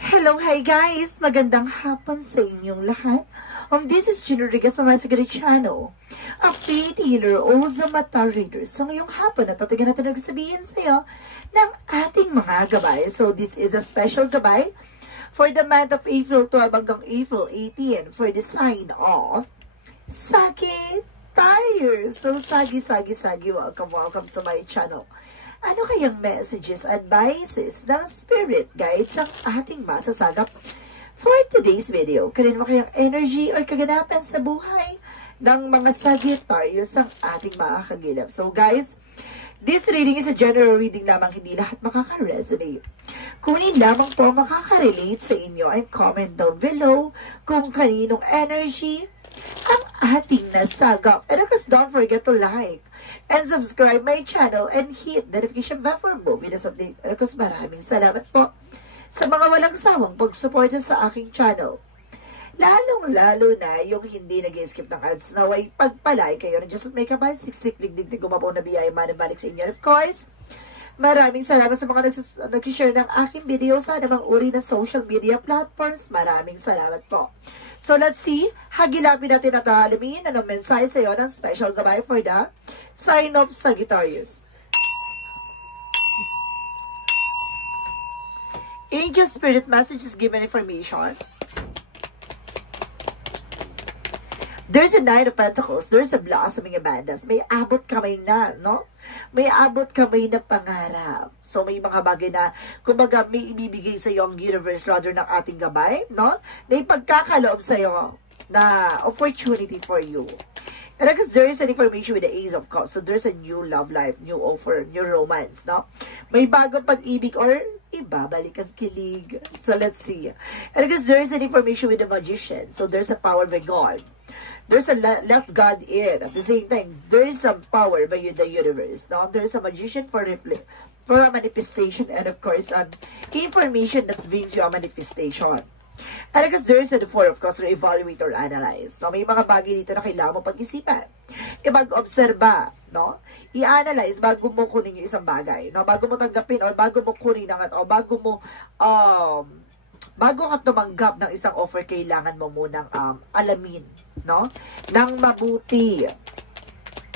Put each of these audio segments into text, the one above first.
Hello, hi guys! Magandang hapon sa inyong lahat. This is Gina Rodriguez from my Sagari channel, a faith healer o Mata reader. So ngayong hapon, natatagan natin nagsabihin sa iyo ng ating mga gabay. So this is a special gabay for the month of April 12 hanggang April 18 for the sign of Sagittarius. So Sagi, welcome to my channel. Ano kayang messages, advices ng spirit guides ang ating masasagap for today's video? Kanin mo kayang energy or kaganapan sa buhay ng mga Sagittarius ang ating mga kagilap. So guys, this reading is a general reading lamang, hindi lahat makaka-resonate. Kunin lamang po makaka-relate sa inyo and comment down below kung kaninong energy ang ating nasagap. And of course, don't forget to like and subscribe my channel and hit the notification bell for more videos update. And of course, maraming salamat po sa mga walang sawang pagsuporta sa aking channel. Lalong-lalo na yung hindi nag-skip ng ads na way pagpalay kayo ng Just Make a Bite, siksik, digdig, gumapaw na biyaya, manibalik sa inyo. And of course, maraming salamat sa mga nag-share ng aking video sa anumang uri na social media platforms. Maraming salamat po. So let's see, hagilapin natin at alamin anong mensahe sa iyo ng special gabay for the sign of Sagittarius. Angel Spirit Message is given information. There's a Knight of Pentacles. There's a blossoming abundance. May abot kamay na, no? May abot kamay na pangarap. So, may mga bagay na, kumbaga, may ibibigay sa iyo ang universe rather ng ating gabay, no? Na ipagkakaloob sa iyo na opportunity for you. And because there is an information with the Ace of Cups. So, there's a new love life, new offer, new romance, no? May bagong pag-ibig or ibabalik ang kilig. So, let's see. And because there is an information with the Magician. So, there's a power by God. There's a left God in. At the same time, there is some power by the universe. No? There is a Magician for a manifestation. And of course, information that brings you a manifestation. And because there is the Four of Cups to evaluate or analyze. No? May mga bagay dito na kailangan mo pag-isipan. Mag-obserba. No? I-analyze bago mo kunin yung isang bagay. No? Bago mo tanggapin or bago mo kunin o bago mo bago ka tumanggap ng isang offer, kailangan mo munang alamin, no? Nang mabuti.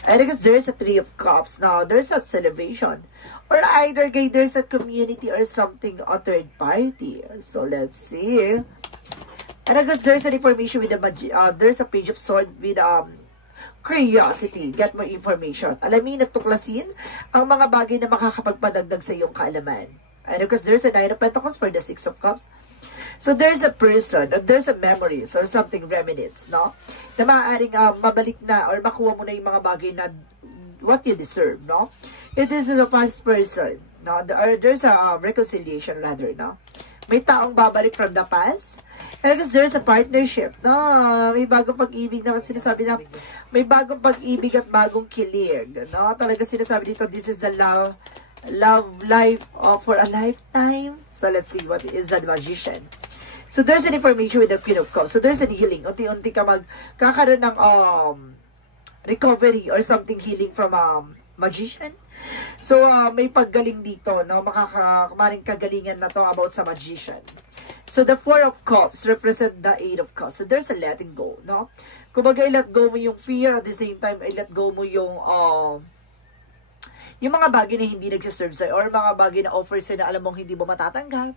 And because there's a Three of Cups, now there's a celebration. Or either there's a community or something, a third party. So let's see. And because there's an information with there's a Page of Swords with curiosity. Get more information. Alamin at tuklasin ang mga bagay na makakapagpadagdag sa iyong kaalaman. And of course, there's a Nine of Pentacles for the Six of Cups. So, there's a person, or there's a memories, or something reminiscence, no? Na maaaring mabalik na, or makuha mo na yung mga bagay na what you deserve, no? It is a past person, no? Or there's a reconciliation, rather, no? May taong babalik from the past. And because there's a partnership, no? May bagong pag-ibig na sinasabi na, may bagong pag-ibig at bagong kilig, no? Talaga sinasabi dito, this is the love life for a lifetime. So let's see what is the Magician. So there's an information with the Queen of Cups. So there's an healing. Unti-unti ka magkakaroon ng recovery or something healing from Magician. So may paggaling dito, no? Maring kagalingan na to about sa Magician. So the Four of Cups represent the Eight of Cups. So there's a letting go, no? Kumbaga i-let go mo yung fear, at the same time i-let go mo yung mga bagay na hindi nagsiserve sa'yo or mga bagay na offers na alam mong hindi mo matatanggap.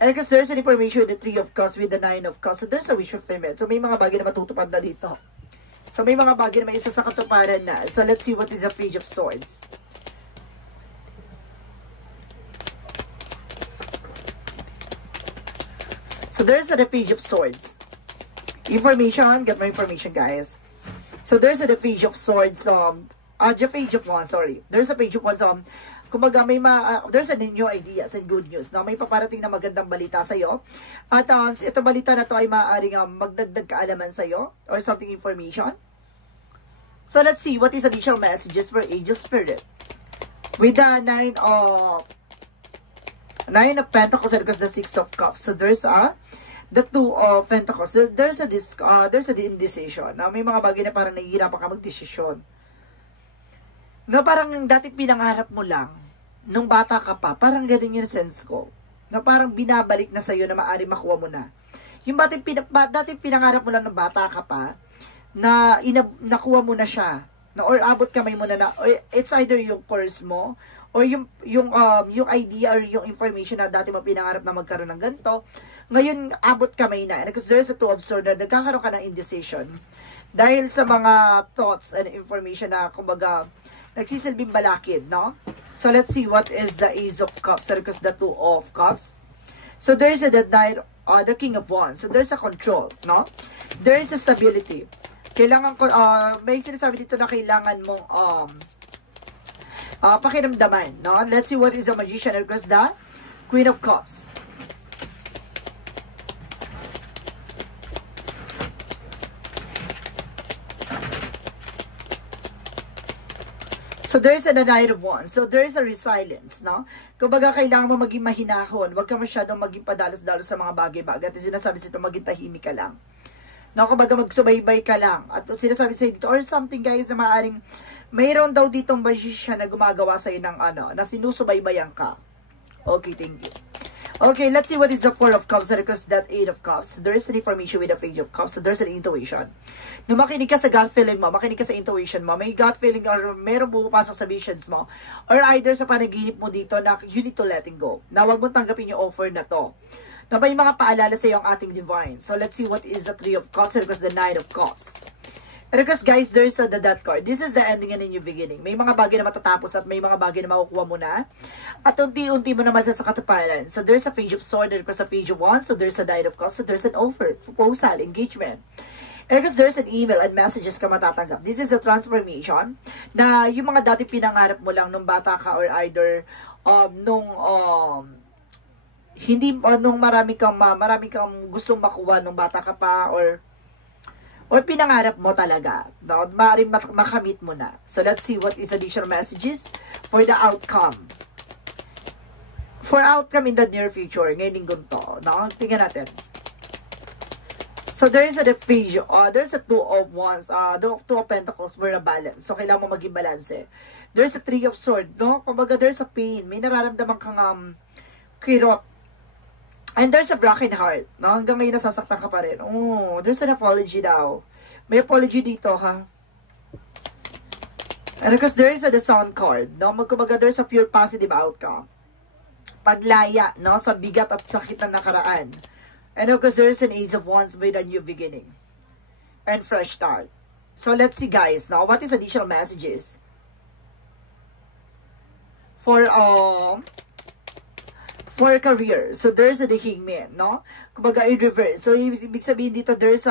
And because there's an information with the Three of Cups with the Nine of Cups. So there's a wish fulfillment. So may mga bagay na matutupad na dito. So may mga bagay na may isa sa katuparan na. So let's see what is the Page of Swords. So there's the Page of Swords. Information. Get more information, guys. So there's the Page of Swords. The Page of Wands, sorry. There's a Page of Wands. Kumbaga, there's a new ideas and good news. No? May paparating na magandang balita sa'yo. At ito balita na to ay maaaring magdagdag kaalaman sa'yo or something information. So, let's see what is additional messages for Angel Spirit. With the Nine of Pentacles and because the Six of Cups. So, there's the Two of Pentacles. There's a indecision. No? May mga bagay na parang nahihirapan ka magdesisyon. No, parang dati pinangarap mo lang, nung bata ka pa, parang ganun yung sense ko. na parang binabalik na sa'yo na maaari makuha mo na. Yung dating pinangarap mo lang ng bata ka pa, na nakuha mo na siya, na or abot kamay mo na, or it's either yung course mo, or yung idea or yung information na dati mo pinangarap na magkaroon ng ganito, ngayon abot kamay na. And because there's a two of swords na nagkakaroon ka ng indecision dahil sa mga thoughts and information na kumbaga nagsisilbing balakid, no? So let's see what is the Ace of Cups because the Two of Cups. So there's the Knight, the King of Wands. So there's a control, no? There is a stability. Kailangan ko, may sinasabi dito na kailangan mong pakiramdaman, no? Let's see what is the Magician because the Queen of Cups. So, there is a Knight of Wands. So, there is a resilience, no? Kumbaga, kailangan mo maging mahinahon. Huwag ka masyadong maging padalos-dalos sa mga bagay-bagay. At sinasabi sito, maging tahimik ka lang. No, kumbaga, magsubaybay ka lang. At sinasabi sa'yo dito, or something, guys, na maaaring, mayroon daw ditong magician na gumagawa sa'yo ng na sinusubaybayan ka. Okay, thank you. Okay, let's see what is the Four of Cups because that Eight of Cups. There is an information with the Page of Cups. So, there's an intuition. Nung makinig ka sa gut feeling mo, makinig ka sa intuition mo, may gut feeling or meron pumapasok sa visions mo, or either sa panaginip mo dito na you need to letting go. Na huwag mo tanggapin yung offer na to. Na may mga paalala sa iyo ang ating divine. So, let's see what is the Three of Cups because the Knight of Cups. Because guys, there's the Death card. This is the ending and a new beginning. May mga bagay na matatapos at may mga bagay na makukuha mo na. At unti-unti mo na masasakatuparan. So there's a Page of Swords, there's a Page of Wands, so there's a Knight of Cups, so there's an offer, proposal, engagement. And because there's an email and messages ka matatanggap. This is the transformation na yung mga dati pinangarap mo lang nung bata ka or either nung marami kang gustong makuha nung bata ka pa or pinangarap mo talaga. No? Maaaring makamit mo na. So, let's see what is additional messages for the outcome. For outcome in the near future. Ngayon linggon to. No? Tingnan natin. So, there is a Page. There's a Two of Wands. Two of Pentacles for a balance. So, kailangan mo maging balance. There's a Three of Swords. No? Kumbaga, there's a pain. May nararamdaman kang kirot. And there's a broken heart. No? Hanggang may nasasaktan ka pa rin. Oh, there's an apology daw. May apology dito, ha? And because there is the Sun card. No? Magkumbaga, there's a pure positive outcome. Paglaya, no? Sa bigat at sakit na nakaraan. And because there's an Age of Wands with a new beginning. And fresh start. So, let's see, guys. Now, what is additional messages? For career. So, there's a Hangman, no? Kumbaga, in reverse. So, ibig sabihin dito, there's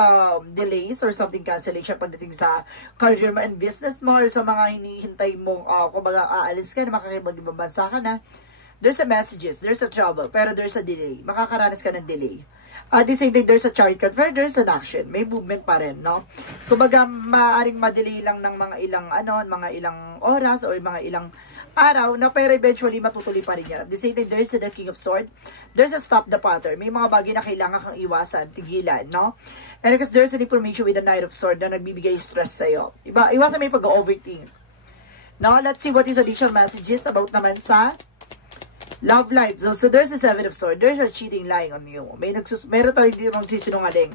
delays or something cancellation pagdating sa career mo and business mo or sa mga hinihintay mong, kumbaga, aalis ka na, makakibang bansa ka na. There's a messages, there's a trouble, pero there's a delay. Makakaranas ka ng delay. At the same time, there's a chart card, pero there's an action. May movement pa rin, no? Kumbaga, maaaring madelay lang ng mga ilang oras or mga ilang araw na pero eventually matutuloy pa rin yan. At the same time, there's the King of Swords. There's a stop the pattern. May mga bagay na kailangan kang iwasan, tigilan, no? And because there's an information with the Knight of Swords na nagbibigay stress sa'yo. Iwasan may pag-overthink. Now, let's see what is additional messages about naman sa love life. So there's a Seven of Swords. There's a cheating lying on you. Meron tayo dito ng sisinungaling.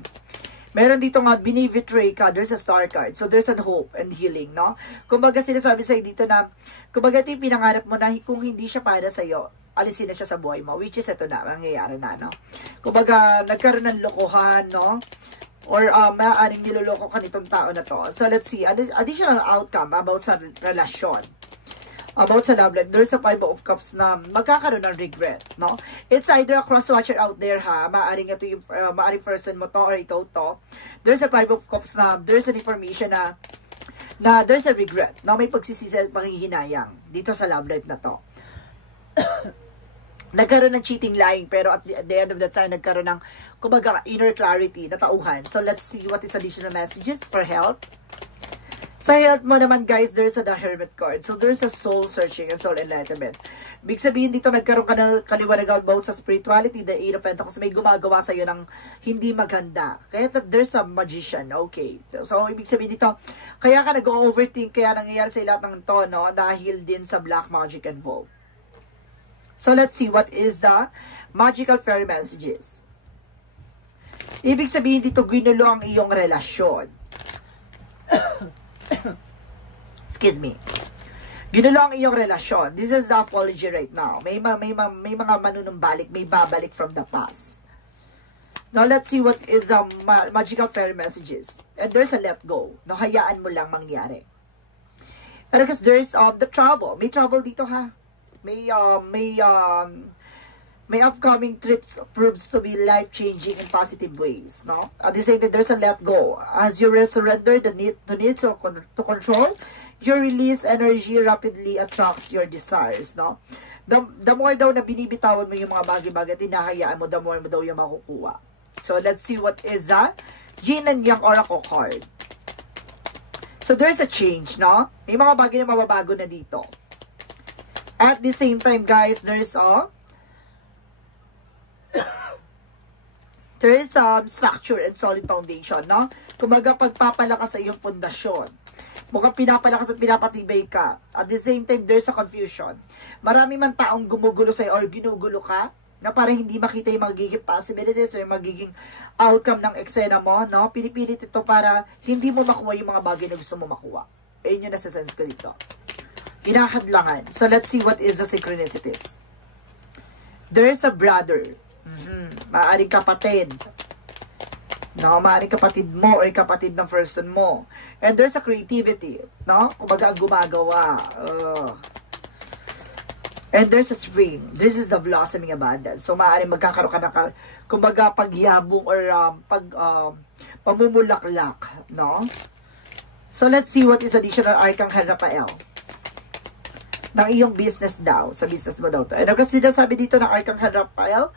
Meron dito nga, binibetray ka, there's a Star card. So, there's a hope and healing, no? Kumbaga, sinasabi sa'yo dito na, kumbaga, ito yung pinangarap mo na kung hindi siya para sa'yo, alisin na siya sa buhay mo. Which is, ito na, mangyayari na, no? Kumbaga, nagkaroon ng lokohan, no? Or, maaaring niloloko ka nitong tao na to. So, let's see, additional outcome about sa relasyon. About sa love life, there's a Five of Cups na magkakaroon ng regret, no? It's either a cross-watcher out there, ha? Maaring ito yung, maaring person mo to or ikaw to. There's a Five of Cups na there's an information na there's a regret, no? May pagsisisi at panghihinayang dito sa love life na to. Nagkaroon ng cheating, lying, pero at the end of the time, nagkaroon ng, kumbaga, inner clarity, natauhan. So, let's see what is additional messages for health. Sa health mo naman, guys, there's the Hermit card. So, there's a soul searching and soul enlightenment. Big sabihin dito, nagkaroon ka ng kaliwanagan about sa spirituality, the Eight of Pentacles, may gumagawa sa'yo ng hindi maganda. Kaya there's a magician, okay. So, ibig sabihin dito, kaya ka nag-overthink, kaya nangyayari sa lahat ng tono dahil din sa black magic involved. So, let's see what is the Magical fairy messages. Ibig sabihin dito, ginulo ang iyong relasyon. Excuse me. Ginulo ang iyong relasyon. This is the apology right now. May mga manunumbalik, may babalik from the past. Now, let's see what is magical fairy messages. And there's a let go. No, hayaan mo lang mangyari. And because there's the trouble. May trouble dito, ha? May upcoming trips proves to be life-changing in positive ways, no? They say that there's a let go. As you surrender the need to control, your release energy rapidly attracts your desires, no? The more daw na binibitawan mo yung mga bagay-bagay, tinahayaan mo, the more mo daw yung makukuha. So, let's see what is that. Yin and Yang Oracle card. So, there's a change, no? May mga bagay na mababago na dito. At the same time, guys, there's structure and solid foundation, no? Kumaga pagpapalakas sa iyong pundasyon. Mukhang pinapalakas at pinapatibay ka. At the same time, there's a confusion. Marami man taong gumugulo sa'yo or ginugulo ka, na parang hindi makita yung magiging possibilities o yung magiging outcome ng eksena mo, no? Pinipilit ito para hindi mo makuha yung mga bagay na gusto mo makuha. Ayun yung nasa sense ko dito. Hinahadlangan. So, let's see what is the synchronicities. There is a brother. Maaaring kapatid. No, maaaring kapatid mo or kapatid ng person mo. And there's a creativity, no? Kumbaga ang gumagawa. And there's a spring. This is the blossoming abundance. So maaaring magkakaroon ka ng kumbaga pagyabong or pamumulaklak, no? So let's see what is additional Archangel Raphael ng iyong business daw. Sa business mo daw to. And kasi sinasabi dito ng Archangel Raphael,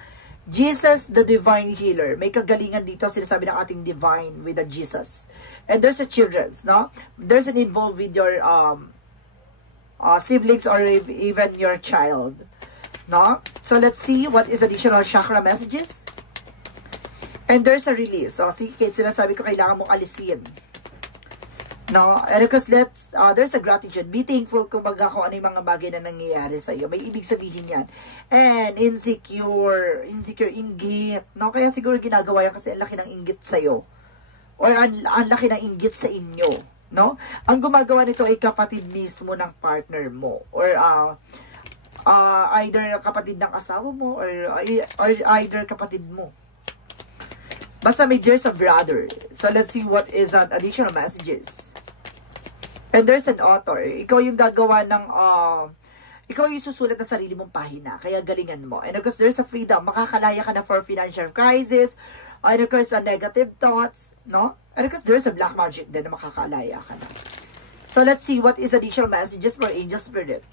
Jesus, the divine healer. May kagalingan dito, sinasabi ng ating divine with the Jesus. And there's a children's, no? There's an involved with your siblings or even your child, no? So, let's see what is additional chakra messages. And there's a release. So, see, sinasabi ko, kailangan mong alisin. No? And because there's a gratitude. Be thankful kung kung ano yung mga bagay na nangyayari sa iyo. May ibig sabihin yan. And insecure, inggit. No? Kaya siguro ginagawa yan kasi ang laki ng inggit sa iyo. Or ang laki ng inggit sa inyo. No? Ang gumagawa nito ay kapatid mismo ng partner mo. Or either kapatid ng asawa mo or either kapatid mo. Basta may there's a brother. So let's see what is an additional messages. And there's an author. Ikaw yung gagawa ng, ikaw yung susulat na sarili mong pahina. Kaya galingan mo. And of course, there's a freedom. Makakalaya ka na for financial crisis. And of course, negative thoughts. No? And of course, there's a black magic din na makakalaya ka na. So, let's see what is additional messages for Angel Spirit.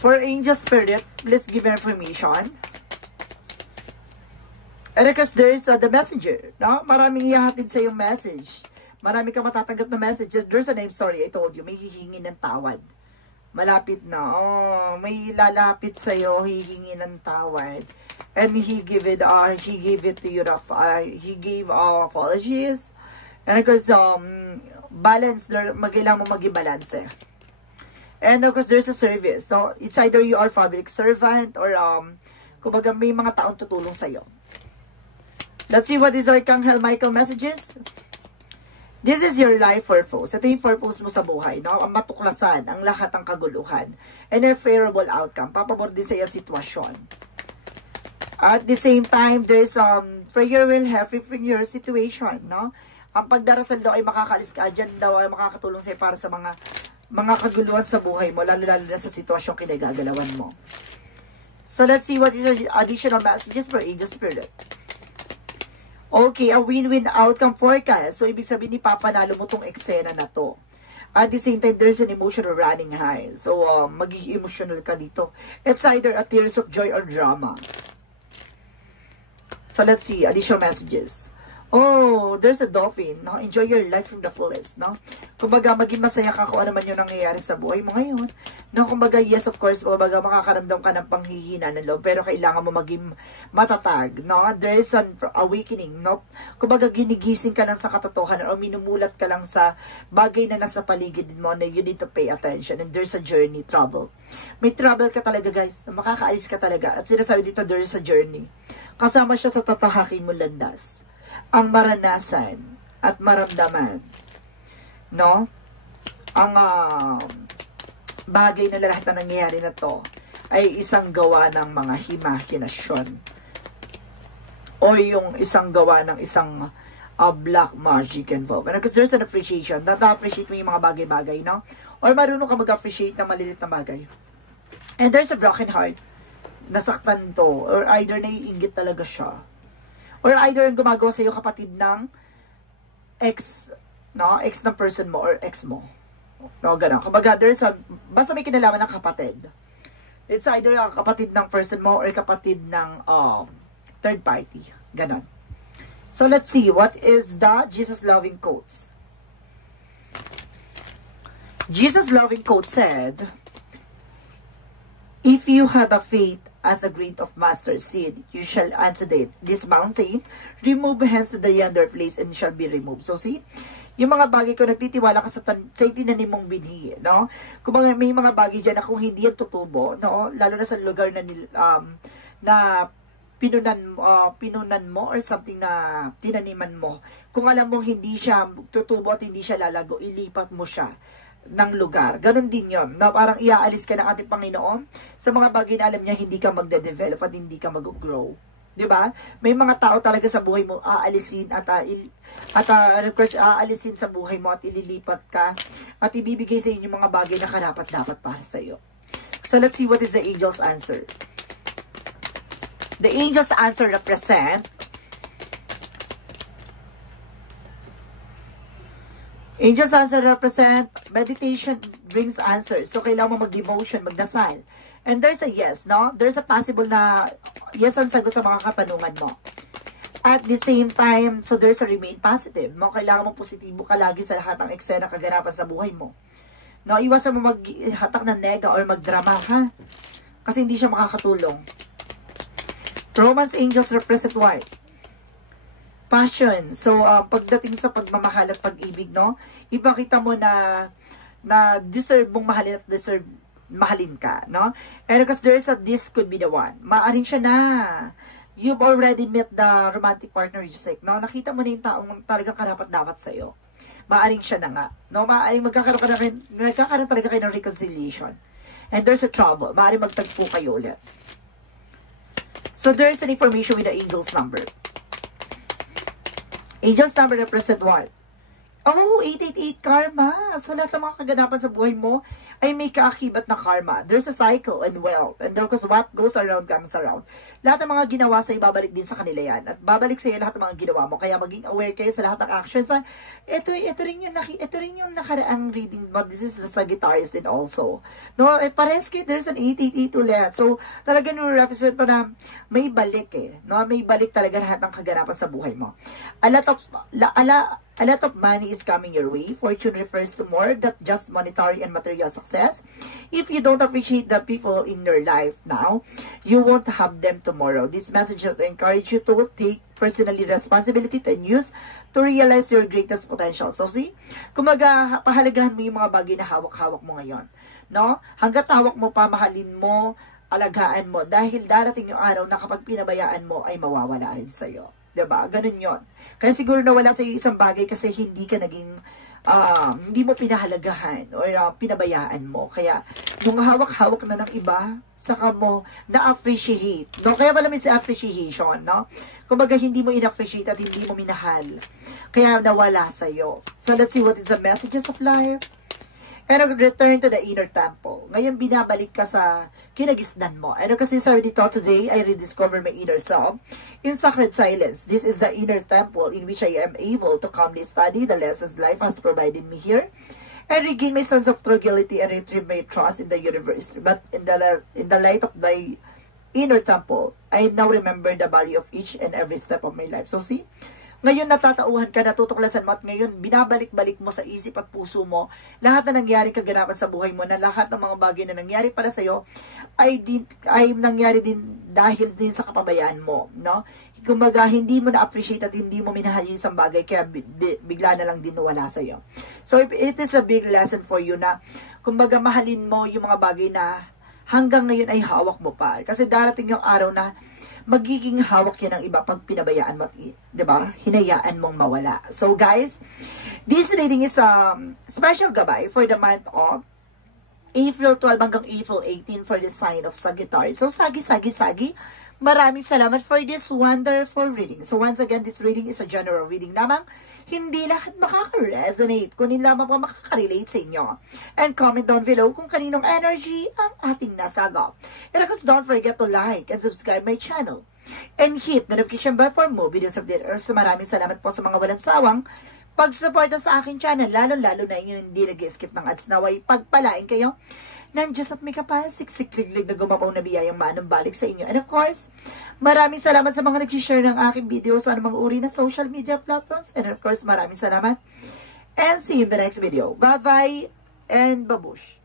For Angel Spirit, please give information. And because there's the messenger, no? Maraming ihahatid sa yung message. Marami ka matatanggap na message. There's a name, sorry, I told you, may hihingi ng tawad. Malapit na. Oh, may lalapit sa iyo, hihingi ng tawad. And he gave it to you. He gave apologies. And because balance, magkailangan mo maging balance. And of course, there's a service. So, it's either you are public servant or kumbaga may mga taong tutulong sa iyo. Let's see what is Archangel Michael messages. This is your life purpose. Ito yung purpose mo sa buhay, no? Ang matuklasan, ang lahat ng kaguluhan. And a favorable outcome. Papabor din sa iyong sitwasyon. At the same time, there's prayer will help in your situation, no? Ang pagdarasal daw ay makakalis ka. Diyan daw ay makakatulong sa'yo para sa mga kaguluhan sa buhay mo, lalo-lalo na sa sitwasyong kinagagalawan mo. So, let's see what is additional messages for Angel Spirit. Okay, a win-win outcome forecast. So, ibig sabihin, ipapanalo mo tong eksena na to. At the same time, there's an emotional running high. So, magiging emotional ka dito. It's either a tears of joy or drama. So, let's see. Additional messages. Oh, there's a dolphin, no? Enjoy your life from the fullest, no? Kumbaga, maging masaya ka kung ano man yung nangyayari sa buhay mo ngayon. No, kumbaga, yes, of course, kumbaga, makakaramdam ka ng panghihina ng loob, pero kailangan mo maging matatag, no? There is an awakening, no? Kumbaga, ginigising ka lang sa katotohanan o minumulat ka lang sa bagay na nasa paligid mo na you need to pay attention, and there's a journey, travel. May travel ka talaga, guys. Makakaalis ka talaga. At sinasabi dito, there's a journey. Kasama siya sa tatahaking mo landas. Ang maranasan at maramdaman, no? Ang bagay na lahat na nangyayari na to ay isang gawa ng mga imahinasyon o yung isang gawa ng isang black magic involved. Because there's an appreciation. Nata-appreciate mo yung mga bagay-bagay, no? Or marunong ka mag-appreciate ng malilit na bagay. And there's a broken heart. Nasaktan to. Or either naiinggit talaga siya. Or either ang gumagawa sa iyo kapatid ng ex, no? Ex ng person mo or ex mo. No, ganun. Kumbaga, there's a, basta may kinalaman ng kapatid. It's either ang kapatid ng person mo or kapatid ng third party. Ganon. So, let's see. What is the Jesus-loving quotes? Jesus-loving quote said, if you have a faith as a grain of mustard seed, you shall answer this mountain, remove hence to the yonder place, and shall be removed. So, see? Yung mga bagay ko, nagtitiwala ka sa itinanim mong binhi, no? Kung may mga bagay dyan na kung hindi yan tutubo, no? Lalo na sa lugar na, pinunan mo or something na tinaniman mo. Kung alam mong hindi siya tutubo at hindi siya lalago, ilipat mo siya ng lugar. Ganon din yun. Na parang iaalis ka ng ating Panginoon sa mga bagay na alam niya hindi ka magde-develop at hindi ka mag-grow. Diba? May mga tao talaga sa buhay mo aalisin at aalisin sa buhay mo at ililipat ka at ibibigay sa inyo mga bagay na karapat-dapat para sa iyo. So let's see what is the angel's answer. The angel's answer represent Angel's answer represent meditation brings answers. So, kailangan mo mag-devotion, magdasal. And there's a yes, no? There's a possible na yes ang sagot sa mga katanungan mo. At the same time, so there's a remain positive. No? Kailangan mo positibo ka lagi sa lahat ng eksena kaganapan sa buhay mo. No? Iwasan mo maghatak ng nega or magdrama, ha? Kasi hindi siya makakatulong. Romance angels represent what? Passion. So, pagdating sa pagmamahal at pag-ibig, no? Ipakita mo na deserve mong mahalin at deserve mahalin ka, no? And because there is this could be the one. Maaring siya na. You've already met the romantic partner, just like, no? Nakita mo na yung taong talagang karapat-dapat sa'yo. Maaring siya na nga, no? Maaring magkakaroon talaga kayo ng reconciliation. And there's a trouble. Maaring magtagpo kayo ulit. So, there's an information with the angel's number. Angel's number represent what? Oh, 888 karma. So, lahat ng mga kaganapan sa buhay mo ay may kaakibat na karma. There's a cycle and wealth. And because what goes around comes around. Lahat ng mga ginawa sa'yo, babalik din sa kanila yan. At babalik sa'yo lahat ng mga ginawa mo. Kaya maging aware kayo sa lahat ng actions. Ito rin yung nakaraang reading. But this is the Sagittarius din also. No, pares kayo, there's an 888 ulit. So, talaga nire-represent to na may balik eh. No, may balik talaga lahat ng kaganapan sa buhay mo. A lot of money is coming your way. Fortune refers to more than just monetary and material success. If you don't appreciate the people in your life now, you won't have them tomorrow. This message is to encourage you to take personally responsibility and use to realize your greatest potential. So see, kumaga, pahalagahan mo yung mga bagay na hawak-hawak mo ngayon. No? Hanggat hawak mo pa, mahalin mo, alagaan mo. Dahil darating yung araw na kapag pinabayaan mo, ay mawawala rin sa'yo. Diba? Ganun yon. Kaya siguro nawala sa isang bagay kasi hindi ka naging, hindi mo pinahalagahan or pinabayaan mo. Kaya, nung hawak-hawak na ng iba, saka mo na-appreciate. No? Kaya pala may sa appreciation, no? Kumbaga, hindi mo in-appreciate at hindi mo minahal. Kaya nawala sa'yo. So, let's see what is the messages of life. And return to the inner temple. Ngayon, binabalik ka sa kinagisnan mo. And kasi sabi dito, today, I rediscover my inner self in sacred silence. This is the inner temple in which I am able to calmly study the lessons life has provided me here and regain my sense of tranquility and retrieve my trust in the universe. But in the light of thy inner temple, I now remember the value of each and every step of my life. So see, Ngayon natatauhan ka, natutuklasan mo, at ngayon binabalik-balik mo sa isip at puso mo lahat na nangyari kaganapan sa buhay mo, na lahat ng mga bagay na nangyari para sa'yo ay nangyari din dahil din sa kapabayaan mo, no? Kumbaga, hindi mo na-appreciate at hindi mo minahal yung isang bagay, kaya bigla na lang din nawala sa'yo. So, it is a big lesson for you na, kumbaga, mahalin mo yung mga bagay na hanggang ngayon ay hawak mo pa. Kasi darating yung araw na magiging hawak yan ng iba pag pinabayaan mo, diba? Hinayaan mong mawala. So, guys, this reading is a special gabay for the month of April 12 hanggang April 18 for the sign of Sagittarius. So, sagi. Maraming salamat for this wonderful reading. So once again, this reading is a general reading lamang. Hindi lahat makaka-resonate, kunin lamang pa makaka-relate sa inyo. And comment down below kung kaninong energy ang ating nasagap. And of course, don't forget to like and subscribe my channel. And hit the notification bell for more videos of the earth. So maraming salamat po sa mga walang sawang pagsuporta sa aking channel. Lalo na yung hindi nag-skip ng ads, naway pagpalain kayo ng Diyos at may kapal, siksik-liglig na gumapaw na biyayang manong balik sa inyo. And of course, maraming salamat sa mga nag-share ng aking video sa anumang uri na social media platforms. And of course, maraming salamat. And see you in the next video. Bye-bye and babush.